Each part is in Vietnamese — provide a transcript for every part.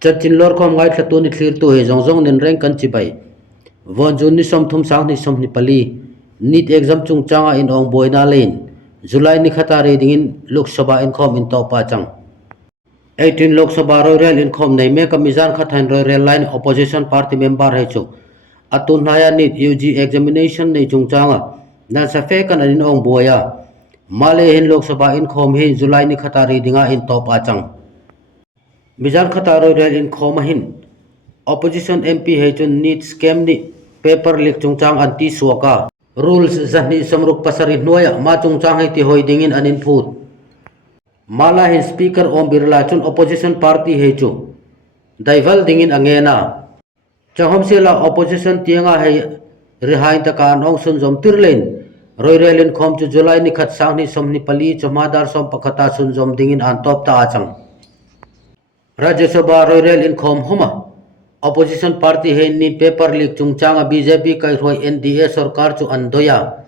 Chatin lor khom ngai thatu ni thlir tu he zongjong nen reng kan chi bai von jun ni som thum sang ni som ni pali NEET exam chung changa in ong boina lein July ni khata re ding in Lok Sabha in khom in to pa chang 18 Lok Sabha rel in khom nei me ka mizan khathan rel line opposition party member hai chu atun haya NEET UG examination nei chung changa na sa fe kan in ong boya male hin Lok Sabha in khom hi July ni khata re dinga in to pa chang Mizan khataro rel in khomahin opposition MP he chun NEET scam ni paper leak chungchang anti suaka rules zahni samruk pasari noya ma chungchang he ti hoi dingin anin phut mala hin speaker Om Birla chun opposition party he chu daival dingin angena chahom sela opposition tianga he rehain ta kan ong sun zom tirlen roi relin khom chu July ni khat sang ni somni pali chamadar som pakhata sun zom dingin an top ta achang Rajya Sabha rel in khom homa opposition party he ni paper leak chungchanga BJP kai roi NDA sarkar chu andoya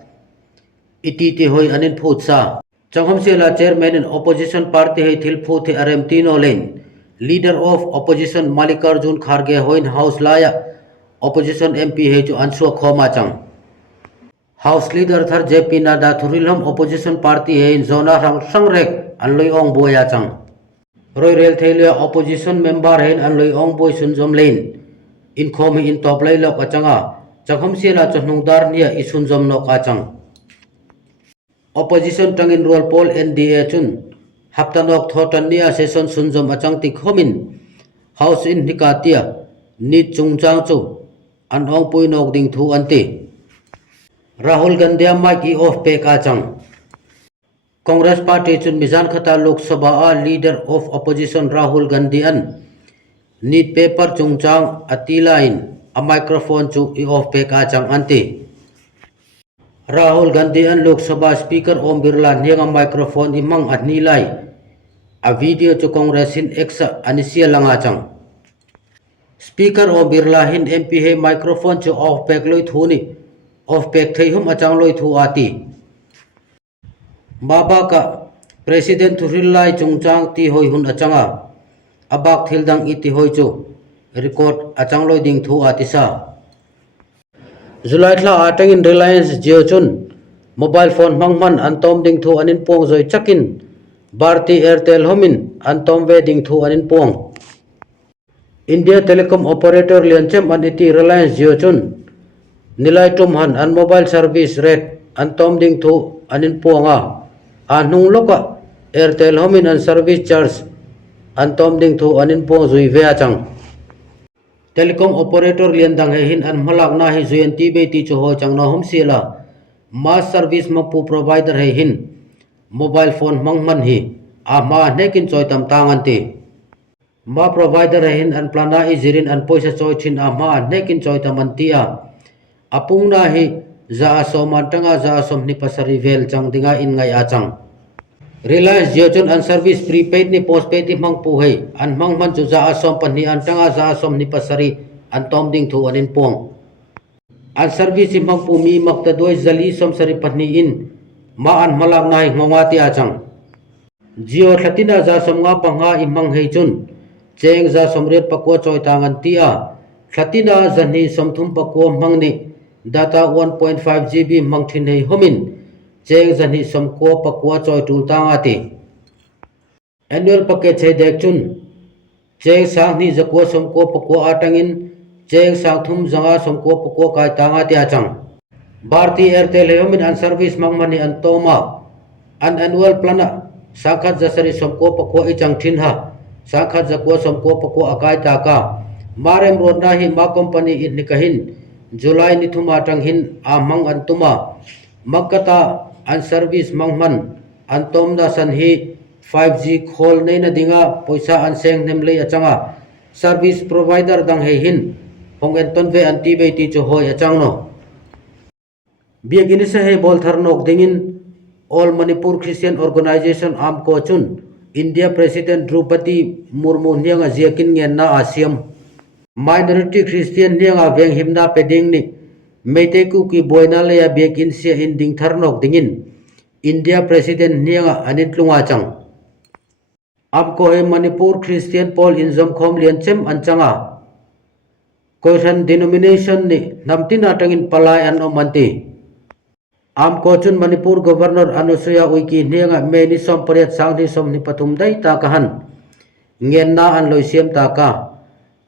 iti hoi anin phut sa changhom sela chairman in opposition party he thil phut he arem tino len leader of opposition Mallikarjun Kharge hoin house laya opposition MP he chu ansu khoma chang house leader thar JP Nada thurilham opposition party he in zona rang sangrek anloi ong boya chang Roy rel thailia opposition member hen an loi ong boy sun zom lein in khom in top lai lok achanga chakhom sela chahnungdar nia isun zom nok achang opposition tangin rol pol NDA chun haptanok thotan nia session sun zom achang ti khomin house in nikatia NEET chungchang chu an ong pui nok ding thu anti Rahul Gandhi mic off pe ka chang Congress Party chun Mizan Khata Lok Sabha leader of opposition Rahul Gandhi an NEET paper chungchang ati line a microphone chu I off pe ka chang anti Rahul Gandhi an Lok Sabha speaker Om Birla niang a microphone imang adni lai a video chu Congress in exa anisia langa chang speaker Om Birla hin MP he microphone chu off pek loi thu ni off pek thei hum achang loi thu ati Baba ka President Thurilai chungchang ti hoi hun achanga abak thildang iti hoi chu record achang loi ding thu atisa July thla atang in Reliance Jio chun mobile phone mangman antom ding thu anin pong zoi chakin Bharti Airtel homin antom ve ding thu anin pong India Telecom operator lianchem an iti Reliance Jio chun nilai tum han an mobile service rate antom ding thu anin ponga anung loka Airtel homin an service charge antom ding thu anin pong zui ve achang telecom operator liandang he hin an malak na hi zuyan ti be ti chu ho chang na hom sela mass service ma pu provider he hin mobile phone mangman hi a ma nekin choi tam tang an ti ma provider he hin an plana I zirin an poisa choi thin a ma nekin choi tam an ti a apung na hi za soman tanga za som ni pasari vel chang dinga in ngai a chang Reliance Jio chun an service prepaid ni postpaid ti mang pu hei an mangman chu za som pan ni an tanga za som ni pasari an tom ding thu anin pong an service ti mang pu mi makta doi zali som sari pan ni in ma an malak nai ngonga ti a chang Jio thlatina za som nga panga I mang hei chun cheng za som ret pakwa choi tang an ti a thlatina zani som thum pakwa mang ni data 1.5 GB mang thin hei homin cheng zani som ko pakwa choi tul tang ati annual package he dek chun cheng sang ni zakwa som ko pakwa atangin cheng sang thum zanga som ko pakwa kai tang ati achang Bharti Airtel homin an service mangmani an toma an annual plana sakhat jasari som ko pakwa I chang thin ha sakhat zakwa som ko pakwa akai ta ka marem rodna hi ma company in nikahin July ni thuma tang hin amang antuma makata an service mangman antom da san hi 5G khol nei na dinga poisa an seng nem lei achanga service provider dang he hin hongen ton ve anti be ti chu hoi achang no biagini se he bol thar nok dingin All Manipur Christian Organization amko chun India President Draupadi Murmu nianga ziakin ngen na asiam minority Christian nianga veng himna peding ni meite ku ki boina le ya bekin sia in ding tharnok dingin India President nianga anit lunga chang am ko he Manipur Christian Paul inzom khom lian chem an changa Koiran denomination ni namtin atangin palai an omanti am ko chun Manipur Governor Anusuya Uiki nianga me ni som pariat sang ni som ni pathum dai ta kahan ngen na an loi siam ta ka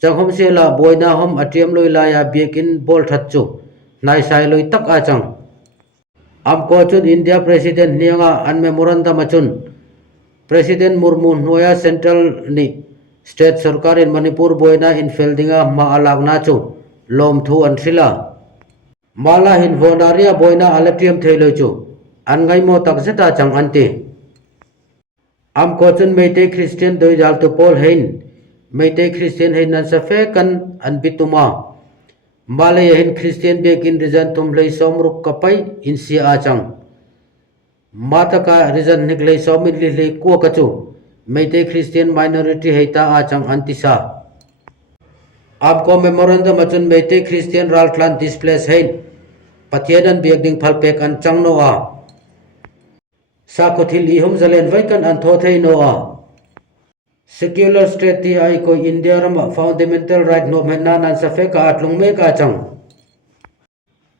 changhom se la boina hom atiam loi la ya biakin bol that chu nai sai loi tak a chang am ko chun India President nianga an memorandum achun President Murmu Noya Central ni State Sarkar in Manipur boina in Feldinga ma alag na chu lom thu an sila mala hin vonaria boina alatiam thailo chu an ngai mo tak zeta chang anti am ko chun Meitei Christian doi dal to Paul hein Meitei Christian hein nan sa fe kan an bituma Malay hin Christian bekin rizan tum lei somruk kapai in si a chang mata ka rizan niklei somit li le ko ka chu Meitei Christian minority heita a chang antisa आपको memorandum achun Meitei Christian ral clan displace hein pathianan biak ding phalpek an changno a sa kothil I hum zalen vaikan an tho thei no a secular state ti ai ko India rama fundamental right no menna nan sa fe ka atlung me ka chang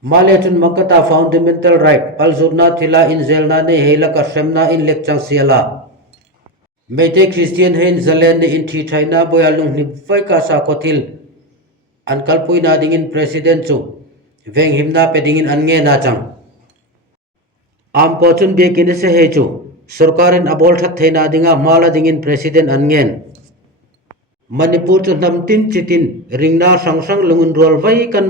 male chun makata fundamental right palzurna thila in zelna ne hela ka semna in lek chang siala Meitei Christian hein zalen ne in thi thaina boyalung ni vai ka sa kothil an kalpui na dingin president chu veng himna pe dingin an nge na chang am ko chun bekin se he chu sarkarin abol that theina dinga mala dingin president an ngen Manipur chu namtin chitin ringna sangsang lungun rol vai kan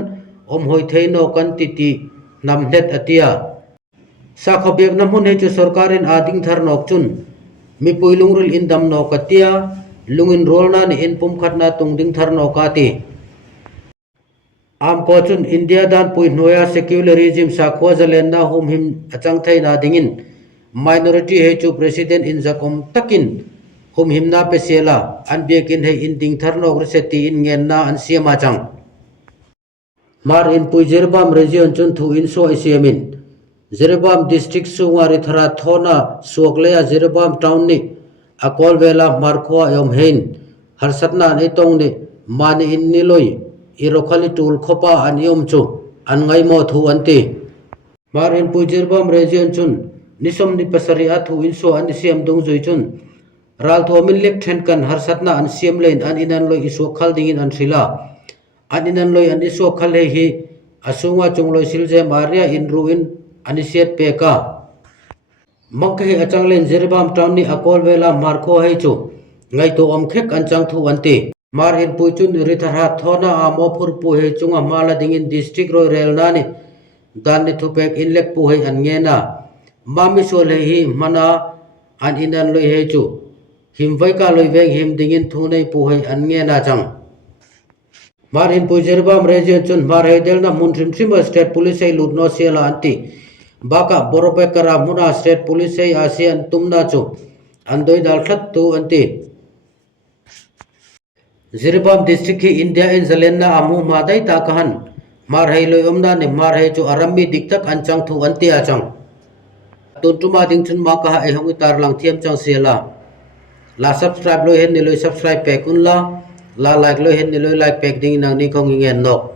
om hoi theino kan titi namnet atia sa khobek namun he chu sarkarin ading thar nok chun mi puilungril indam no katia lungin rolna ni in pum khatna tungding thar no ka ti am ko chun India dan pui noya secularism sa khwazalen na hum him achang thai na dingin minority he chu president in zakom takin hum him na pe sela an bekin he in ding thar no reseti in ngen na an siama chang mar in pui Jerbam region chun thu in so isiamin Jerbam district sungari thara thona suaklea Jerbam town ni akol vela markhwa yom hein harsatna ne tong ni mani in niloi irokhali tul khopa an yom chu an ngai mo thu anti mar in pui Jerbam region chun nisom ni pasari a thu in so an siam dong zoi chun ral tho min lek then kan harsatna an siam lein an inan loi isu khal dingin an sila an inan loi an isu khal he hi asunga chungloi silje maria in ruin anisiet peka mangke achang len Jerbam town ni akol vela markho hai chu ngai to om khek an chang thu anti mar in pui chun ritharha thona amo phur pu he chunga mala dingin district roi rel na ni dan ni thupek in lek pu he an nge na mami so le hi mana an inan loi he chu him vai ka loi veng him dingin thu nei pu he an nge na chang mar in pui Jerbam region chun mar he del na mun trim trim state police ei lut no sela anti baka borobekara muna state police ei asian tumna chu andoi dal thlat tu anti Jerbam district hi India in zalena amu madai ta kahan mar hai loi omna ne mar hai chu arami diktak anchang thu anti achang tuntuma ding chun ma ka e hongi tar lang thiam chang sela la subscribe loi hen ni loi subscribe pe kun la like loi hen ni loi like pek ding nang ni khong ngen nok